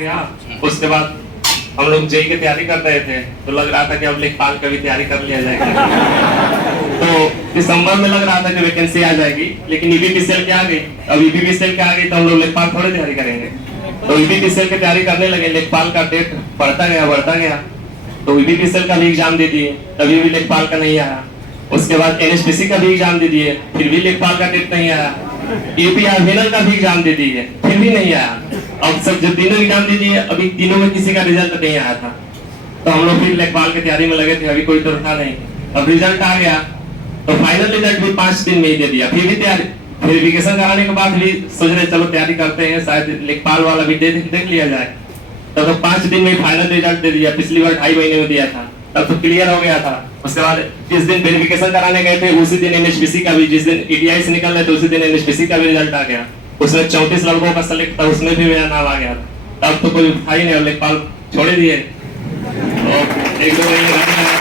गया। उसके बाद हम लोग जेई की तैयारी कर रहे थे, तो लग रहा था कि अब लेखपाल का भी तैयारी कर लिया जाएगा। तो दिसंबर में लग रहा था कि वैकेंसी आ जाएगी, लेकिन ईबीपीसीएल के आ गई। अब ईबीपीसीएल के आ गई तो हम लोग लेखपाल थोड़ी तैयारी करेंगे। तो ईबीपीसीएल की तैयारी करने लगे, लेखपाल का डेट बढ़ता गया। तो ईबीपीसीएल का भी एग्जाम दे दिए, तभी भी लेखपाल का नहीं आया। उसके बाद एनएचपीसी का भी एग्जाम दे दिए, फिर भी लेखपाल का डेट नहीं आया। यूपीआरवीएनएल का भी एग्जाम दे दिए, फिर भी नहीं आया। अब सब जब तीनों एग्जाम दे दिए, अभी तीनों में किसी का रिजल्ट नहीं आया था। तो हम लोग फिर लेखपाल की तैयारी में लगे थे, अभी कोई तो था नहीं। अब रिजल्ट आ गया तो फाइनल रिजल्ट भी 5 दिन में ही दे दिया। फिर भी तैयारी, वेरिफिकेशन कराने के बाद भी सोच रहे चलो तैयारी करते हैं, शायद लेखपाल वाला भी देख लिया जाए। तो 5 दिन में फाइनल रिजल्ट दे दिया। पिछली बार 2.5 महीने में दिया था, तब तो क्लियर हो गया था। उसके बाद जिस दिन वेरिफिकेशन कराने गए थे उसी दिन एनएचपीसी का भी, जिस दिन ईडीआई से निकल रहे थे उसी दिन एनएचपीसी का भी रिजल्ट आ गया। उसमें 34 लड़कों का सेलेक्ट था, उसमें भी मेरा नाम आ गया। तब तो कोई था ही नहीं, लेखपाल छोड़ दिए। एक दो महीने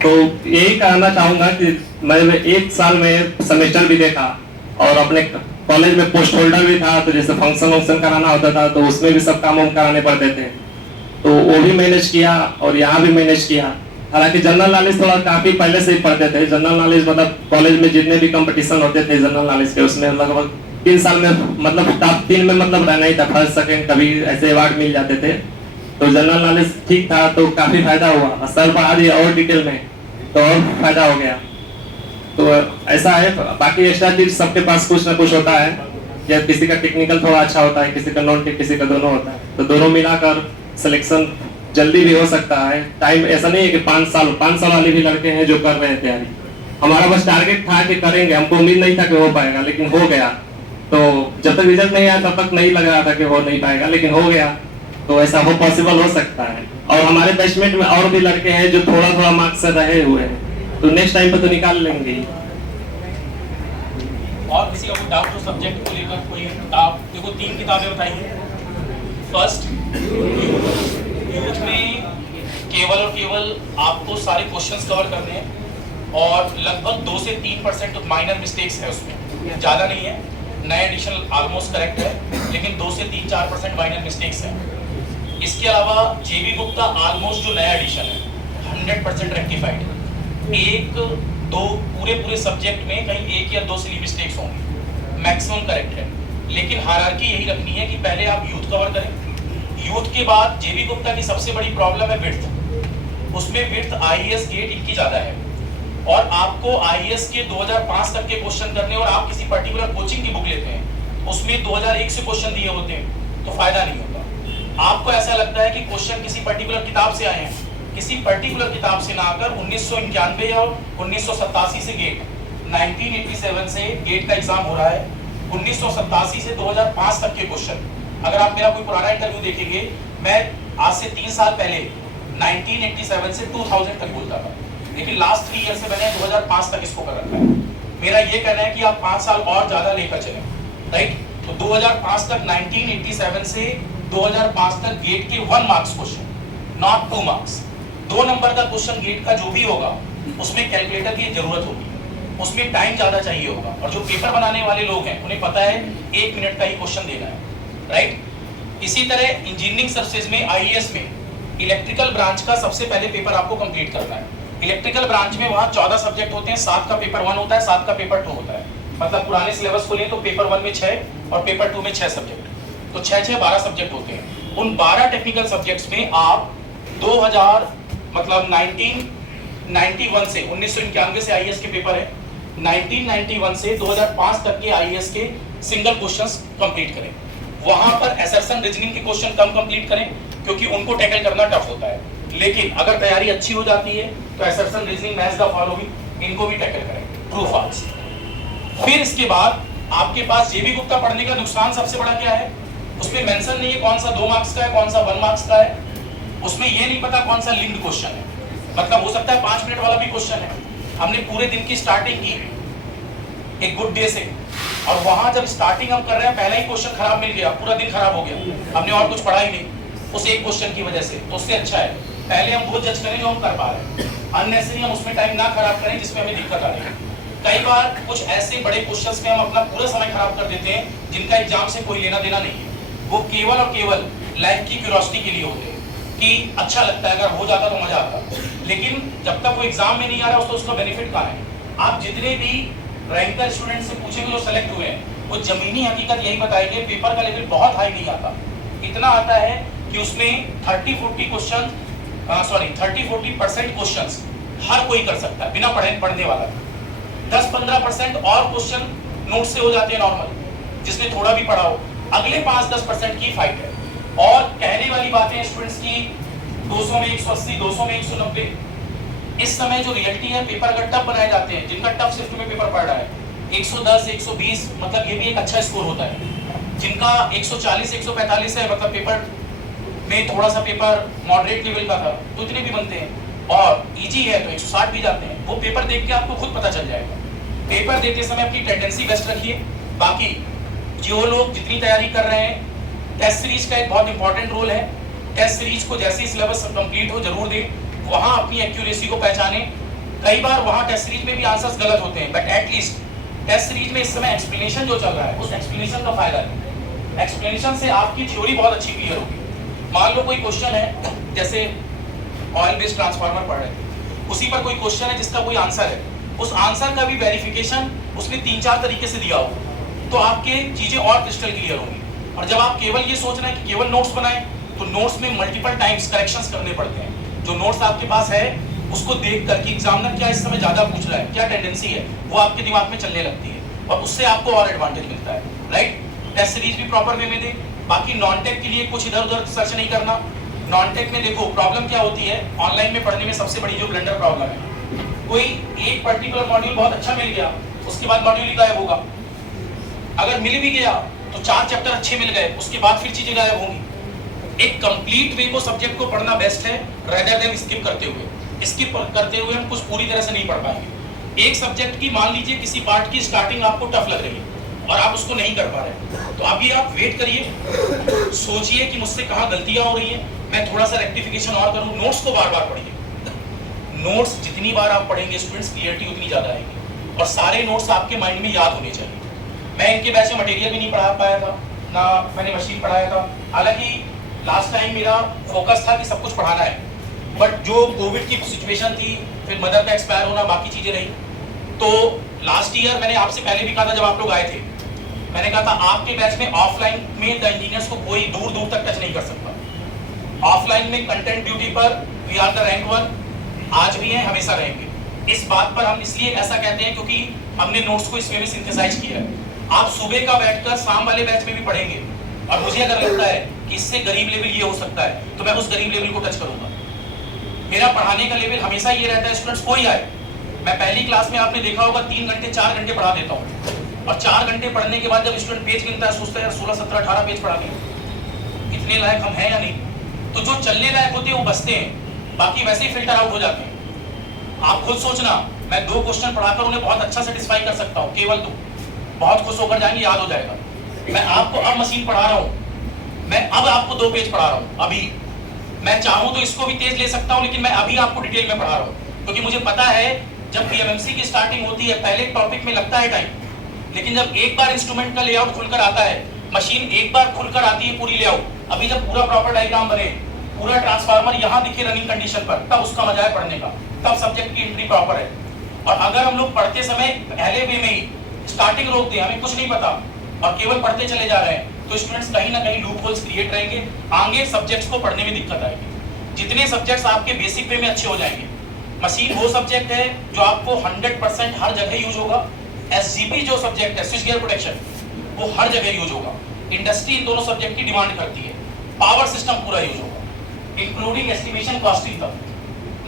तो यही कहना चाहूंगा कि मैं 1 साल में सेमेस्टर भी देखा और अपने कॉलेज में पोस्ट होल्डर भी था। तो जैसे फंक्शन कराना होता था तो उसमें भी सब काम कराने पड़ते थे, तो वो भी मैनेज किया और यहाँ भी मैनेज किया। हालांकि जनरल नॉलेज थोड़ा काफी पहले से ही पढ़ते थे। जनरल नॉलेज मतलब कॉलेज में जितने भी कंपटीशन होते थे जनरल नॉलेज के, उसमें लगभग 3 साल में मतलब टॉप 3 में मतलब रहना ही था, फर्स्ट सेकंड कभी ऐसे अवार्ड मिल जाते थे। तो जनरल नॉलेज ठीक था, तो काफी फायदा हुआ। सर पढ़ा दिया और डिटेल में तो और फायदा हो गया। तो ऐसा है। बाकी एक्स्ट्रा चीज सबके पास कुछ ना कुछ होता है। या किसी का टेक्निकल थोड़ा अच्छा होता है, किसी का नॉन टेक, किसी का दोनों होता है। तो दोनों मिलाकर सिलेक्शन जल्दी भी हो सकता है। टाइम ऐसा नहीं है कि 5 साल वाले भी लड़के हैं जो कर रहे हैं तैयारी। हमारा बस टारगेट था कि करेंगे, हमको उम्मीद नहीं था कि हो पाएगा, लेकिन हो गया। तो जब तक रिजल्ट नहीं आया तब तक नहीं लग रहा था कि हो नहीं पाएगा, लेकिन हो गया। तो ऐसा हो पॉसिबल हो सकता है। और हमारे बैचमेट में और भी लड़के हैं जो थोड़ा मार्क्स से रहे हुए हैं, तो नेक्स्ट टाइम पे तो निकाल लेंगे। और किसी का कोई डाउट हो सब्जेक्ट को लेकर? कोई किताब देखो, 3 किताबें बताइए। फर्स्ट, यूथ में केवल और केवल आपको सारे क्वेश्चंस कवर करने हैं और लगभग 2 से 3% माइनर मिस्टेक्स है उसमें, ज़्यादा नहीं है। नया एडिशन ऑलमोस्ट करेक्ट है, लेकिन 2 से 3-4% माइनर मिस्टेक्स है। इसके अलावा जेबी गुप्ता ऑलमोस्ट जो नया एडिशन है 100% रेक्टिफाइड है। 1-2 पूरे सब्जेक्ट में कहीं 1 या 2 सिली मिस्टेक्स होंगी, मैक्सिमम करेक्ट है। लेकिन हायरार्की यही रखनी है कि पहले आप यूथ कवर करें, यूथ के बाद जेबी गुप्ता की सबसे बड़ी प्रॉब्लम है विड्थ। उसमें विड्थ आईएएस गेट इनकी ज़्यादा है और आपको आईएएस के 2005 तक के क्वेश्चन करने और आप किसी पर्टिकुलर कोचिंग की बुक लेते हैं उसमेमें 2001 से क्वेश्चन दिए होते हैं तो फायदा नहीं होता। आपको ऐसा लगता है कि क्वेश्चन किसी पर्टिकुलर किताब से आए हैं, किसी पर्टिकुलर किताब से ना आकर 1991 या 1987 से गेट 1987 से गेट का एग्जाम हो रहा है। 1987 से 2005 तक के क्वेश्चन, अगर आप मेरा कोई पुराना इंटरव्यू देखेंगे, मैं आज से 3 साल पहले 1987 से 2000 तक बोलता था, लेकिन लास्ट 3 ईयर से मैंने 2005 तक इसको कर रखा है। मेरा ये कहना है कि आप 5 साल और ज्यादा लेकर चलें, राइट। तो 2005 तक 1987 से 2005 तक गेट के 1 marks question, not 2 marks. 2 number का क्वेश्चन गेट का जो भी होगा उसमें कैलकुलेटर की जरूरत होगी, उसमें टाइम ज्यादा चाहिए होगा। और जो पेपर बनाने वाले लोग हैं उन्हें पता है 1 मिनट का ही क्वेश्चन देना है, राइट। इसी तरह इंजीनियरिंग सर्विसेज में आईएएस में इलेक्ट्रिकल ब्रांच का सबसे पहले पेपर आपको कंप्लीट करना है। इलेक्ट्रिकल ब्रांच में वहाँ 14 सब्जेक्ट होते हैं, 7 का पेपर 1 होता है, 7 का पेपर 2 होता है। मतलब पुराने सिलेबस को लें तो पेपर 1 में 6 और पेपर 2 में 6 सब्जेक्ट, तो 6-6-12 सब्जेक्ट होते हैं। उन 12 टेक्निकल सब्जेक्ट्स में आप 2000 मतलब 1991 से 1991 से आईएएस के पेपर है, 1991 से 2005 तक के आईएएस के सिंगल क्वेश्चंस कंप्लीट करें। वहां पर असर्शन रीजनिंग के क्वेश्चन कम कंप्लीट करें क्योंकि उनको टैकल करना टफ होता है, लेकिन अगर तैयारी अच्छी हो जाती है तो assertion reasoning, match the following, इनको भी टैकल करें, ट्रू फॉल्स। फिर इसके बाद आपके पास जेबी गुप्ता पढ़ने का नुकसान सबसे बड़ा क्या है, उसमें मेंशन नहीं है कौन सा 2 मार्क्स का है, कौन सा 1 मार्क्स का है। उसमें ये नहीं पता कौन सा लिंक्ड क्वेश्चन है, मतलब हो सकता है 5 मिनट वाला भी क्वेश्चन है। हमने पूरे दिन की स्टार्टिंग की एक गुड डे से, और वहां जब स्टार्टिंग हम कर रहे हैं पहला ही क्वेश्चन खराब मिल गया, पूरा दिन खराब हो गया, हमने और कुछ पढ़ा ही नहीं उस एक क्वेश्चन की वजह से। तो उससे अच्छा है पहले हम वो जज करें जो हम कर पा रहे हैं, अननेसेसरी हम उसमें टाइम ना खराब करें जिसमें हमें दिक्कत आ रही है। कई बार कुछ ऐसे बड़े क्वेश्चंस में हम अपना पूरा समय खराब कर देते हैं जिनका एग्जाम से कोई लेना देना नहीं है। वो केवल और केवल लाइफ की क्यूरियोसिटी के लिए होते हैं कि अच्छा लगता है, अगर हो जाता तो मजा आता। लेकिन जब तक वो एग्जाम में नहीं आ रहा तो उसका बेनिफिट कहाँ है? आप जितने भी रैंकर स्टूडेंट से पूछेंगे जो सेलेक्ट हुए हैं, वो जमीनी हकीकत यही बताएंगे पेपर का लेवल बहुत हाई नहीं आता। इतना आता है कि उसमें 30-40% क्वेश्चंस हर कोई कर सकता है बिना पढ़ने वाला। 10-15% और क्वेश्चन नोट से हो जाते हैं नॉर्मल, जिसने थोड़ा भी पढ़ा हो। अगले 5-10% की फाइट है। और कहने वाली बातें स्टूडेंट्स की 200 में 180, 200 में 190। इस समय जो रियलिटी है, पेपर अगर टफ बनाए जाते हैं, जिनका टफ शिफ्ट में पेपर पढ़ रहा है 110, 120, मतलब ये भी एक अच्छा स्कोर होता है। जिनका 140, 145 है, मतलब पेपर में थोड़ा सा पेपर मॉडरेट लेवल का था, तो इतने भी बनते हैं। और इजी है तो 160 भी जाते हैं। वो पेपर देख के आपको खुद पता चल जाएगा। पेपर देते समय अपनी टेंडेंसी बेस्ट रखिए। बाकी जो लोग जितनी तैयारी कर रहे हैं, टेस्ट सीरीज का एक बहुत इंपॉर्टेंट रोल है। टेस्ट सीरीज को जैसे ही सिलेबस कंप्लीट हो जरूर दें, वहां अपनी एक्यूरेसी को पहचानें। कई बार वहां टेस्ट सीरीज में भी आंसर्स गलत होते हैं, बट एटलीस्ट टेस्ट सीरीज में इस समय एक्सप्लेनेशन जो चल रहा है, उस एक्सप्लेनेशन का फायदा है। एक्सप्लेनेशन से आपकी थ्योरी बहुत अच्छी क्लियर होगी। मान लो कोई क्वेश्चन है, जैसे ऑयल बेस्ड ट्रांसफार्मर पढ़ रहे थे, उसी पर कोई क्वेश्चन है जिसका कोई आंसर है, उस आंसर का भी वेरिफिकेशन उसने 3-4 तरीके से दिया हो, तो आपके चीजें और क्रिस्टल क्लियर होंगी। और जब आप केवल ये सोच रहे हैं कि केवल नोट्स बनाएं, तो नोट्स में मल्टीपल टाइम्स करेक्शंस करने पड़ते हैं। जो नोट्स आपके पास है उसको देख कर कि एग्जामिनर क्या इस समय ज्यादा पूछ रहा है, क्या टेंडेंसी है, वो आपके दिमाग में चलने लगती है और उससे आपको और एडवांटेज मिलता है। राइट? टेस्ट सीरीज भी प्रॉपर वे में दे। बाकी नॉन टेक के लिए कुछ इधर उधर सर्च नहीं करना। नॉन टेक में देखो प्रॉब्लम क्या होती है, ऑनलाइन में पढ़ने में सबसे बड़ी जो ब्लंडर प्रॉब्लम है, कोई एक पर्टिकुलर मॉड्यूल बहुत अच्छा मिल गया, उसके बाद मॉड्यूल ही गायब होगा। अगर मिल भी गया तो 4 चैप्टर अच्छे मिल गए, उसके बाद फिर चीजें गायब होंगी। एक कंप्लीट वे को सब्जेक्ट को पढ़ना बेस्ट है, रेदर देन स्किप करते हुए। स्किप करते हुए हम कुछ पूरी तरह से नहीं पढ़ पाएंगे। एक सब्जेक्ट की मान लीजिए किसी पार्ट की स्टार्टिंग आपको टफ लग रही है और आप उसको नहीं कर पा रहे, तो अभी आप वेट करिए, सोचिए कि मुझसे कहाँ गलतियां हो रही है, मैं थोड़ा सा रेक्टिफिकेशन और करूं। नोट्स को बार बार पढ़िए। नोट्स जितनी बार आप पढ़ेंगे स्टूडेंट्स, क्लियरिटी उतनी ज्यादा आएगी और सारे नोट्स आपके माइंड में याद होने चाहिए। मैं इनके बैच में मटेरियल भी नहीं पढ़ा पाया था, ना मैंने मशीन पढ़ाया था। हालांकि लास्ट टाइम मेरा फोकस था कि सब कुछ पढ़ाना है, बट जो कोविड की सिचुएशन थी, फिर मदर का एक्सपायर होना, बाकी चीजें रही, तो लास्ट ईयर मैंने आपसे पहले भी कहा था जब आप लोग आए थे, मैंने कहा था आपके बैच में ऑफलाइन में द इंजीनियर्स को कोई दूर दूर तक टच नहीं कर सकता। ऑफलाइन में कंटेंट ड्यूटी पर वी आर द रैंक 1, आज भी हैं, हमेशा रहेंगे। इस बात पर हम इसलिए ऐसा कहते हैं क्योंकि हमने नोट्स को इस वे में सिंथेसाइज किया है। आप सुबह का बैठकर शाम वाले बैच में भी पढ़ेंगे और मुझे अगर लगता है कि इससे गरीब लेवल ये हो सकता है, तो मैं उस गरीब लेवल को टच करूंगा। मेरा पढ़ाने का लेवल हमेशा ये रहता है, स्टूडेंट्स कोई आए, मैं पहली क्लास में आपने देखा होगा 3 घंटे 4 घंटे पढ़ा देता हूँ, और 4 घंटे पढ़ने के बाद जब स्टूडेंट पेज गिनता है सोचता है यार 16, 17, 18 पेज पढ़ा दिए, इतने लायक हम हैं या नहीं। तो जो चलने लायक होते हैं वो बचते हैं, बाकी वैसे ही फिल्टर आउट हो जाते हैं। आप खुद सोचना, मैं 2 क्वेश्चन पढ़ाकर उन्हें बहुत अच्छा सेटिस्फाई कर सकता हूँ, केवल 2, बहुत खुश होकर जाएंगे, याद हो जाएगा। मैं आपको अब मशीन पढ़ा रहा हूँ, मैं अब आपको 2 पेज पढ़ा रहा हूँ, अभी मैं चाहूँ तो इसको भी तेज ले सकता हूँ, लेकिन मैं अभी आपको डिटेल में पढ़ा रहा हूँ, क्योंकि मुझे पता है जब पीएमएमसी की स्टार्टिंग होती है पहले टॉपिक में लगता है टाइम, लेकिन जब एक बार इंस्ट्रूमेंट का लेआउट खुलकर आता है, मशीन एक बार खुलकर आती है पूरी लेआउट, अभी जब पूरा प्रॉपर डायग्राम बने, पूरा ट्रांसफार्मर यहाँ दिखे रनिंग कंडीशन पर, तब उसका मजा है पढ़ने का, तब सब्जेक्ट की एंट्री प्रॉपर है। और अगर हम लोग पढ़ते समय पहले वे में ही स्टार्टिंग रोक दें, हमें कुछ नहीं पता और केवल पढ़ते चले जा रहे हैं, तो स्टूडेंट्स कहीं ना कहीं लूप होल्स क्रिएट रहेंगे, आगे सब्जेक्ट्स को पढ़ने में दिक्कत आएगी। जितने सब्जेक्ट्स आपके बेसिक वे में अच्छे हो जाएंगे, मशीन वो सब्जेक्ट है जो आपको 100% हर जगह यूज होगा। एसजीपी जो सब्जेक्ट है, स्विच गियर प्रोटेक्शन, वो हर जगह यूज होगा। इंडस्ट्री इन दोनों सब्जेक्ट की डिमांड करती है। पावर सिस्टम पूरा यूज होगा, इंक्लूडिंग एस्टिमेशन कॉस्टिंग तक,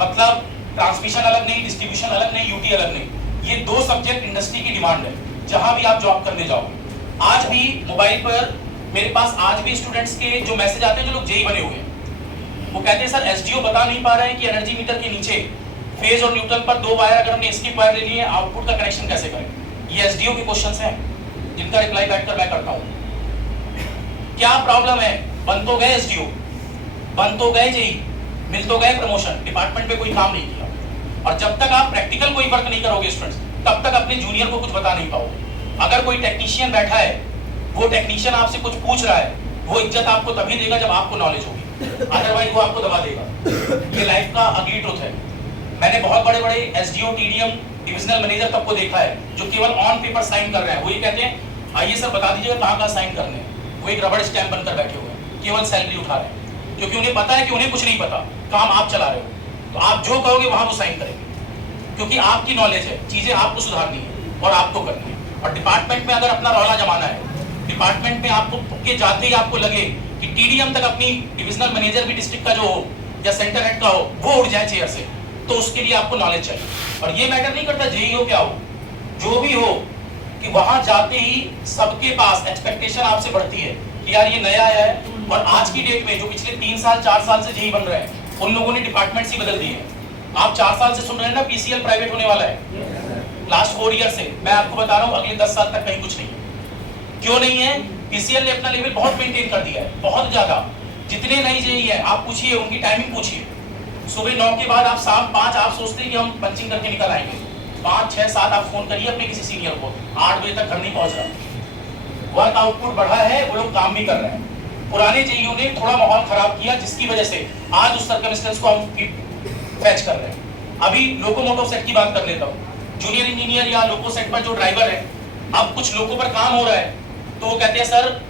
मतलब ट्रांसमिशन अलग नहीं, डिस्ट्रीब्यूशन अलग नहीं, यूटी अलग नहीं। ये 2 सब्जेक्ट इंडस्ट्री की डिमांड है, जहां भी आप जॉब करने जाओगे। आज भी मोबाइल पर मेरे पास आज भी स्टूडेंट्स के जो मैसेज आते हैं, जो लोग जेई बने हुए हैं, वो कहते हैं सर एसडीओ बता नहीं पा रहे हैं कि एनर्जी मीटर के नीचे फेज और न्यूट्रल पर 2 वायर अगर हमने स्किप वायर ले लिए, आउटपुट का कनेक्शन कैसे करें। ये एसडीओ के क्वेश्चंस हैं जिनका रिप्लाई बैठकर मैं करता हूं। क्या प्रॉब्लम है, बन तो गए एसडीओ, बन तो गए जेई, मिल तो गए प्रमोशन, डिपार्टमेंट पे कोई काम नहीं किया। और जब तक आप प्रैक्टिकल कोई वर्क नहीं करोगे स्टूडेंट्स, तब तक अपने जूनियर को कुछ बता नहीं पाओगे। अगर कोई टेक्नीशियन बैठा है, वो टेक्नीशियन आपसे कुछ पूछ रहा है, वो इज्जत आपको तभी देगा जब आपको नॉलेज होगी, अदरवाइज वो आपको दबा देगा। ये लाइफ का अगली ट्रुथ है। मैंने बहुत बड़े बड़े एसडीओ, टीडीएम, डिविजनल मैनेजर तब को देखा है जो केवल ऑन पेपर साइन कर रहे हैं। वो ये कहते हैं आइए सर बता दीजिएगा कहाँ साइन करने हैं। वो एक रबड़ स्टैम्प बनकर बैठे हुए हैं, केवल सैलरी उठा रहे हैं, क्योंकि उन्हें पता है कि उन्हें कुछ नहीं पता, काम आप चला रहे हो। तो आप जो कहोगे वहां वो साइन करेंगे, क्योंकि आपकी नॉलेज है, चीजें आपको सुधारनी है और आपको करनी है। और डिपार्टमेंट में अगर अपना रौला जमाना है, डिपार्टमेंट में आपको के जाते ही आपको लगे कि टीडीएम तक अपनी डिविजनल मैनेजर भी डिस्ट्रिक्ट का जो हो या सेंटर हेड का हो वो उड़ जाए चेयर से, तो उसके लिए आपको नॉलेज चाहिए। और ये मैटर नहीं करता जेई हो क्या हो, जो भी हो, कि वहां जाते ही सबके पास एक्सपेक्टेशन आपसे बढ़ती है कि यार ये नया आया है। और आज की डेट में जो पिछले 3 साल 4 साल से जेई बन रहे हैं, उन लोगों ने डिपार्टमेंट्स ही बदल दिए हैं। आप 4 साल से सुन रहे हैं ना पीसीएल प्राइवेट होने वाला है, लास्ट 4 ईयर से। मैं आपको बता रहा हूँ अगले 10 साल तक कहीं कुछ नहीं है। क्यों नहीं है? पीसीएल ने अपना लेवल बहुत मेंटेन कर दिया है, बहुत ज्यादा। जितने नई जेई है आप पूछिए, उनकी टाइमिंग पूछिए, सुबह 9 के बाद आप शाम 5 आप सोचते हैं कि हम पंचिंग करके निकल आएंगे, 5, 6, 7 आप फोन करिए अपने किसी सीनियर को, 8 बजे तक घर नहीं पहुंच रहा। वर्क आउटपुट बढ़ा है, वो लोग काम भी कर रहे हैं। पुराने जेईओ ने थोड़ा माहौल खराब किया, जिसकी वजह से आज उस सर्कमस्टेंस को हम फैच कर रहे हैं। अभी लोकोमोटिव सेट की बात कर लेता हूँ। जूनियर इंजीनियर या लोको सेट पर जो ड्राइवर है, अब कुछ लोगों पर काम हो रहा है, तो वो कहते हैं सर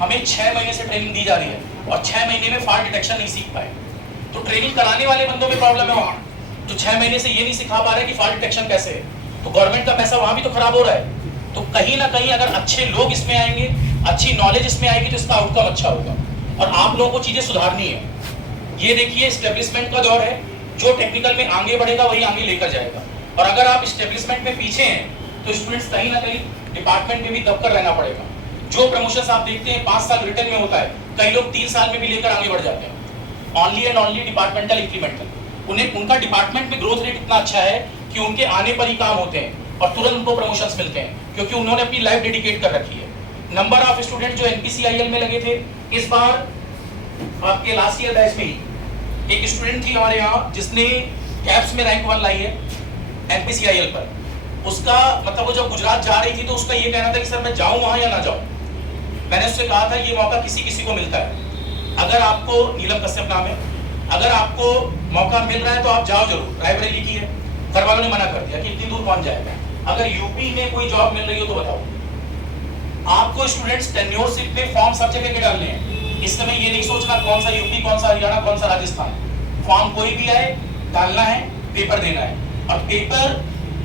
हमें 6 महीने से ट्रेनिंग दी जा रही है और 6 महीने में फॉल्ट डिटेक्शन नहीं सीख पाए। तो ट्रेनिंग कराने वाले बंदों में प्रॉब्लम है वहाँ, जो 6 महीने से ये नहीं सिखा पा रहे कि फॉल्ट डिटेक्शन कैसे है। तो गवर्नमेंट का पैसा वहाँ भी तो खराब हो रहा है। तो कहीं ना कहीं अगर अच्छे लोग इसमें आएंगे, अच्छी नॉलेज इसमें आएगी, तो इसका आउटकम अच्छा होगा। और आप लोगों को चीजें सुधारनी है। ये देखिए एस्टेब्लिशमेंट का दौर है, जो टेक्निकल में आगे बढ़ेगा वही आगे लेकर जाएगा। और अगर आप एस्टेब्लिशमेंट में पीछे हैं तो स्टूडेंट्स कहीं ना कहीं डिपार्टमेंट में भी दबकर रहना पड़ेगा। जो प्रमोशन आप देखते हैं 5 साल रिटर्न में होता है, कई लोग 3 साल में भी लेकर आगे बढ़ जाते हैं। Only and only departmental incremental. उन्हें उनका डिपार्टमेंट में ग्रोथ रेट इतना अच्छा है कि उनके आने पर ही काम होते हैं और तुरंत उनको प्रमोशंस मिलते हैं, क्योंकि उन्होंने अपनी लाइफ डेडिकेट कर रखी है। नंबर ऑफ स्टूडेंट जो एनपीसीआईएल में लगे थे, इस बार आपके लास्ट ईयर बैच में ही एक स्टूडेंट थी हमारे यहाँ जिसने कैप्स में रैंक 1 लाई है एनपीसीआईएल पर। उसका मतलब वो जब गुजरात जा रही थी तो उसका ये कहना था कि सर मैं जाऊं वहां या ना जाऊं। मैंने उससे कहा था ये मौका किसी किसी को मिलता है। अगर आपको, नीलम कश्यप नाम है, अगर आपको मौका मिल रहा है तो आप जाओ जरूर। रायबरेली की है, घर वालों ने मना कर दिया कि इतनी दूर कौन जाएगा। अगर यूपी में कोई जॉब मिल रही हो तो बताओ। आपको स्टूडेंट्स टेन्योरशिप में फॉर्म सब जगह के डालने हैं। इस समय ये नहीं सोचना कौन सा यूपी, कौन सा हरियाणा, कौन सा राजस्थान। फॉर्म कोई भी आए, डालना है, पेपर देना है। और पेपर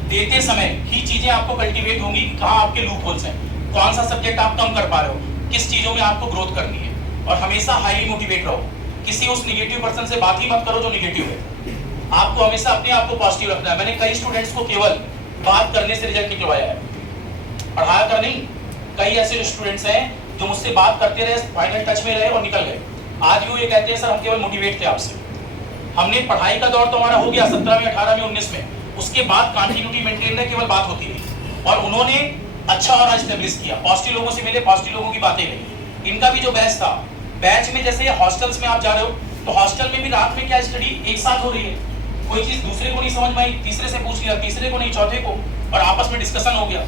देते समय ही चीजें आपको कल्टीवेट होंगी, कहाँ आपके लूप होल्स हैं, कौन सा सब्जेक्ट आप कम कर पा रहे हो, किस चीजों में आपको ग्रोथ करनी है। और हमेशा हाईली मोटिवेट रहो। किसी उस निगेटिव पर्सन से बात ही मत करो जो निगेटिव है। आपको हमेशा अपने आप को पॉजिटिव रखना है। मैंने कई स्टूडेंट्स को केवल बात करने से रिजल्ट निकलवाया है, पढ़ाया कर नहीं। कई ऐसे स्टूडेंट्स हैं जो मुझसे बात करते रहे, फाइनल टच में रहे और निकल गए। आज भी वो ये कहते हैं सर हम केवल मोटिवेट थे आपसे। हमने पढ़ाई का दौर तो हमारा हो गया 17 में, 18 में, 19 में, उसके बाद कंटिन्यूटी मेंटेन है, केवल बात होती थी। और उन्होंने अच्छा और एस्टेब्लिश किया, पॉजिटिव लोगों से मिले, पॉजिटिव लोगों की बातें गई। इनका भी जो बैच था, बैच में जैसे हॉस्टल्स में आप जा रहे हो तो हॉस्टल में भी रात में क्या स्टडी एक साथ हो रही है। कोई चीज दूसरे को नहीं समझ में आई, तीसरे से पूछ लिया, तीसरे को नहीं, चौथे को, और आपस में डिस्कशन हो गया।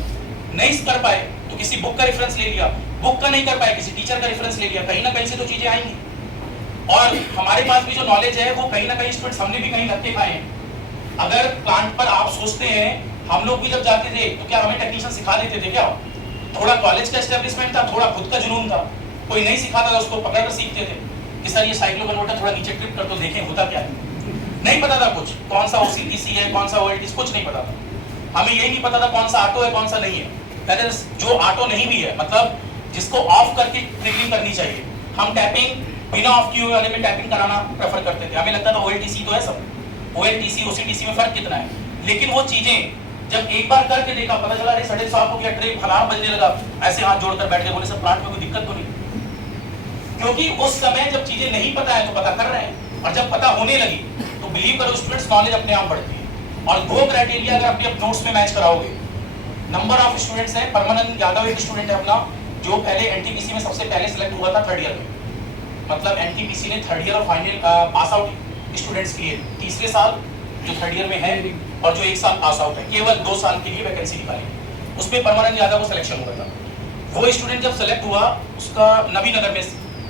नहीं कर पाए तो किसी बुक का रेफरेंस ले लिया, बुक का नहीं कर पाए किसी टीचर का रेफरेंस ले लिया। कहीं ना कहीं से तो चीजें आएंगी। और हमारे पास भी जो नॉलेज है वो कहीं ना कहीं स्टूडेंट्स हमने भी कहीं धक्के खाए हैं। अगर प्लांट पर आप सोचते हैं, हम लोग भी जब जाते थे तो क्या हमें टेक्नीशियन सिखा देते थे क्या? थोड़ा कॉलेज का एस्टेब्लिशमेंट था, थोड़ा खुद का जुनून था, कोई नहीं सिखाता था उसको पकड़ कर सीखते थे कि सर ये साइक्लो कन्वर्टर थोड़ा नीचे ट्रिप कर तो देखें होता क्या है। नहीं पता था कुछ, कौन सा ओसीटीसी है, कौन सा ओएलटीसी, कुछ नहीं पता था। हमें यही नहीं पता था कौन सा ऑटो है, कौन सा नहीं है। जो ऑटो नहीं भी है, मतलब जिसको ऑफ करके ट्रिगरिंग करनी चाहिए, हम टैपिंग बिना ऑफ किए वाले में टैपिंग कराना प्रेफर करते थे। हमें लगता था ओएलटीसी तो है सब, ओएलटीसी ओसीटीसी में फर्क कितना है। लेकिन वो चीजें जब एक बार करके देखा, पता चला अरे 7:30 हो गया, ट्रिप अलार्म बजने लगा, ऐसे हाथ जोड़कर बैठ गए, बोले सर प्लांट में कोई दिक्कत तो नहीं। क्योंकि उस समय जब चीजें नहीं पता है तो पता कर रहे हैं, और जब पता होने लगी तो बिलीव करो स्टूडेंट्स नॉलेज अपने आप बढ़ती है। और 2 क्राइटेरिया अगर अपने नोट्स में मैच कराओगे, नंबर ऑफ स्टूडेंट्स है। परमानंद यादव एक स्टूडेंट है अपना, जो पहले एनटीपीसी में सबसे पहले सिलेक्ट हुआ था 3rd ईयर में। मतलब एनटीपीसी ने 3rd ईयर और फाइनल पास आउट स्टूडेंट्स किए। तीसरे साल जो 3rd ईयर में है और जो 1 साल पास आउट है, केवल 2 साल के लिए वैकेंसी निकाली। उसमें परमानंद यादव को सिलेक्शन हुआ था। वो स्टूडेंट जब सेलेक्ट हुआ, उसका नबीनगर में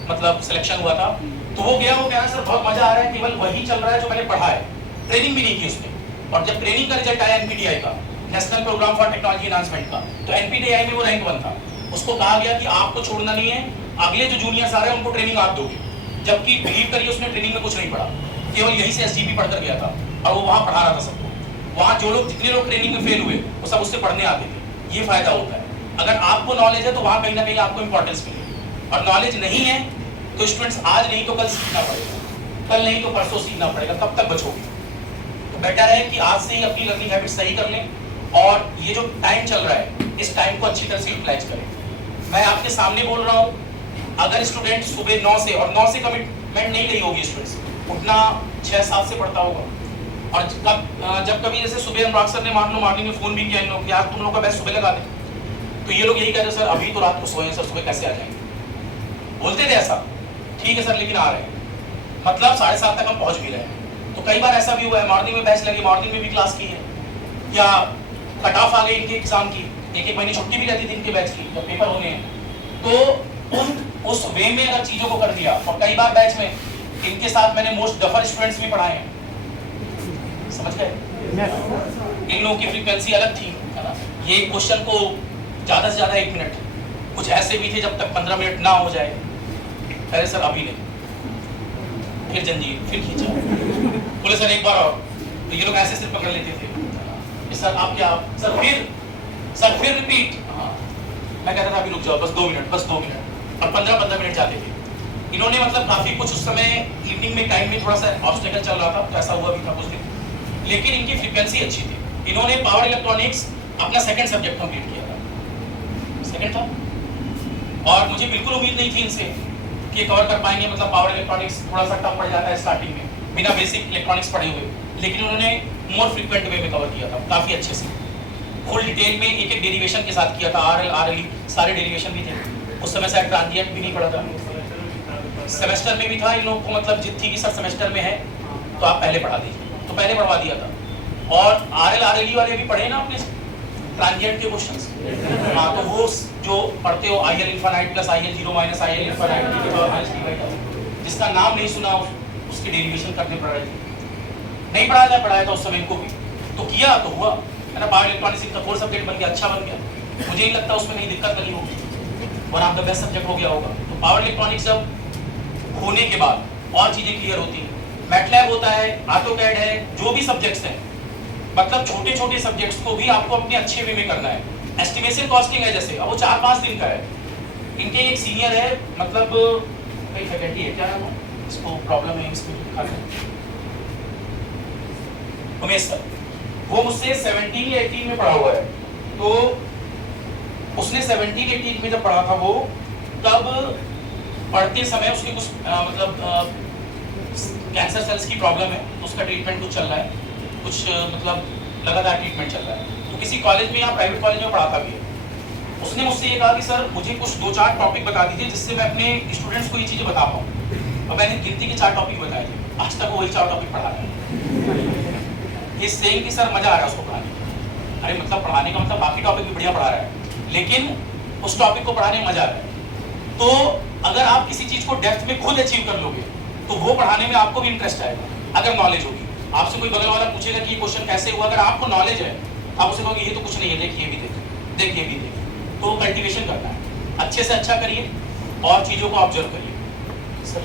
मतलब सिलेक्शन हुआ था, तो वो गया, वो कह रहा सर बहुत मजा आ रहा है, केवल वही चल रहा है जो मैंने पढ़ा है, ट्रेनिंग भी नहीं की उसने। और जब ट्रेनिंग का रिजल्ट आया एनपीटीआई का, national programme for technology enhancement का, तो एनपीटीआई में वो रैंक 1 था। उसको कहा गया कि आपको छोड़ना नहीं है, अगले जो जूनियर्स आ रहे हैं उनको ट्रेनिंग आप दोगे। जबकि बिलीव करिए उसने ट्रेनिंग में कुछ नहीं पढ़ा, केवल यहीं से एसजीपी पढ़कर गया था और वो वहाँ पढ़ा रहा था सबको। वहाँ जो लोग, जितने लोग ट्रेनिंग में फेल हुए, वो सब उससे पढ़ने आते थे। ये फायदा होता है, अगर आपको नॉलेज है तो वहाँ कहीं ना कहीं आपको इंपॉर्टेंस मिलेगी, और नॉलेज नहीं है तो स्टूडेंट्स आज नहीं तो कल सीखना पड़ेगा, कल नहीं तो परसों सीखना पड़ेगा, तब तक बचोगे। तो बेटर है कि आज से ही अपनी लर्निंग हैबिट सही कर लें, और ये जो टाइम चल रहा है इस टाइम को अच्छी तरह से यूटिलाइज करें। मैं आपके सामने बोल रहा हूँ, अगर स्टूडेंट सुबह 9 से, और 9 से कमिटमेंट नहीं रही होगी स्टूडेंट्स, उठना 6-7 से पढ़ता होगा, और जब कभी जैसे सुबह अनुराग सर ने मान लो मॉर्निंग में फोन भी किया इन लोग कि यार तुम लोग का बैच सुबह लगा दें, तो ये लोग यही कहते सर अभी तो रात को सोए सर, सुबह कैसे आ जाएंगे। बोलते थे ऐसा, ठीक है सर लेकिन आ रहे हैं, मतलब 7:30 तक हम पहुंच भी रहे हैं। तो कई बार ऐसा भी हुआ है, मॉर्निंग में बैच लगी, मॉर्निंग में भी क्लास की है, या कट ऑफ आ गई इनके एग्जाम की, 1-1 महीने छुट्टी भी रहती थी इनके बैच की जब पेपर होने हैं, तो उस वे में अगर चीजों को कर दिया। और कई बार बैच में इनके साथ मैंने मोस्ट डफर स्टूडेंट्स भी पढ़ाए हैं, समझ गए, इन लोगों की फ्रीक्वेंसी अलग थी, ये क्वेश्चन को ज्यादा से ज्यादा 1 मिनट, कुछ ऐसे भी थे जब तक 15 मिनट ना हो जाए, अरे सर अभी नहीं, फिर जंजीर, फिर खींचा, बोले सर एक बार और, तो ये लोग ऐसे सिर्फ पकड़ लेते थे, सर आप क्या, सर फिर रिपीट, मैं कहता था अभी रुक जाओ, बस 2 मिनट, बस 2 मिनट, और 15-15 मिनट जाते थे। इन्होंने मतलब काफी कुछ उस समय इवनिंग में टाइम में थोड़ा सा ऑब्स्टेकल चल रहा था, तो ऐसा हुआ भी था कुछ दिन, लेकिन इनकी फ्रीक्वेंसी अच्छी थी। इन्होंने पावर इलेक्ट्रॉनिक्स अपना सेकंड सब्जेक्ट कंप्लीट किया था, सेकंड था, और मुझे बिल्कुल उम्मीद नहीं थी इनसे कि कवर कर पाएंगे, मतलब पावर इलेक्ट्रॉनिक्स थोड़ा सा टफ पड़ जाता है स्टार्टिंग में बिना बेसिक इलेक्ट्रॉनिक्स पढ़े हुए, लेकिन उन्होंने मोर फ्रीक्वेंट वे में कवर किया था काफी अच्छे से, फुल डिटेल में एक डेरिवेशन के साथ किया था, आरएल आरएलई सारे डेरिवेशन भी थे। उस समय शायद ट्रांजिएंट भी नहीं पढ़ा था, सेमेस्टर में भी था। इन लोगों को मतलब जिद थी कि सर सेमेस्टर में है तो आप पहले पढ़ा दीजिए, तो पहले पढ़वा दिया था। और आरएल आरएलई वाले भी पढ़े ना अपने ट्रांजिएंट के क्वेश्चंस, हाँ, तो वो जो पढ़ते हो IL infinite plus IL 0 minus IL infinite, जिसका नाम नहीं सुना उसकी डेरिवेशन करने पड़ रही थी, नहीं पढ़ाया था उस समय इनको भी, तो किया तो हुआ है ना। पावर इलेक्ट्रॉनिक्स इनका कोर सब्जेक्ट बन गया, अच्छा बन गया, मुझे नहीं लगता उसमें कहीं दिक्कत नहीं होगी, one of the best subject हो गया होगा। तो पावर इलेक्ट्रॉनिक्स जब होने के बाद और चीजें क्लियर होती हैं, मैटलैब होता है, ऑटोकैड है, जो भी सब्जेक्ट्स हैं, मतलब छोटे छोटे सब्जेक्ट्स को भी आपको अपने अच्छे वे में करना है। एस्टिमेशन कॉस्टिंग है जैसे, अब वो 4-5 दिन का है। इनके एक सीनियर है, मतलब कई फैकल्टी है, क्या नाम है, इसको प्रॉब्लम है इसमें उमेश सर, वो मुझसे 17 या 18 में पढ़ा हुआ है, तो उसने 17-18 में जब पढ़ा था वो, तब पढ़ते समय उसके कुछ मतलब कैंसर सेल्स की प्रॉब्लम है, तो उसका ट्रीटमेंट कुछ चल रहा है, कुछ मतलब लगातार ट्रीटमेंट चल रहा है, तो किसी कॉलेज में या प्राइवेट कॉलेज में पढ़ाता भी है। उसने मुझसे ये कहा कि सर मुझे कुछ 2-4 टॉपिक बता दीजिए जिससे मैं अपने स्टूडेंट्स को ये चीज़ें बता पाऊँ। और मैंने गिनती के 4 टॉपिक बताए थे, आज तक वो वही 4 टॉपिक पढ़ा रहा है। ये सेम कि सर मजा आ रहा है उसको पढ़ाने में, अरे मतलब पढ़ाने का मतलब बाकी टॉपिक भी बढ़िया पढ़ा रहा है, लेकिन उस टॉपिक को पढ़ाने में मजा आ रहा है। तो अगर आप किसी चीज़ को डेप्थ में खुद अचीव कर लोगे तो वो पढ़ाने में आपको भी इंटरेस्ट आएगा। अगर नॉलेज होगी, आपसे कोई बगल वाला पूछेगा कि ये क्वेश्चन कैसे हुआ, अगर आपको नॉलेज है आप उसे कहोगे ये तो कुछ नहीं है, देखिए भी देखिए भी देखिए। तो कल्टीवेशन करना है, अच्छे से अच्छा करिए और चीज़ों को ऑब्जर्व करिए। सर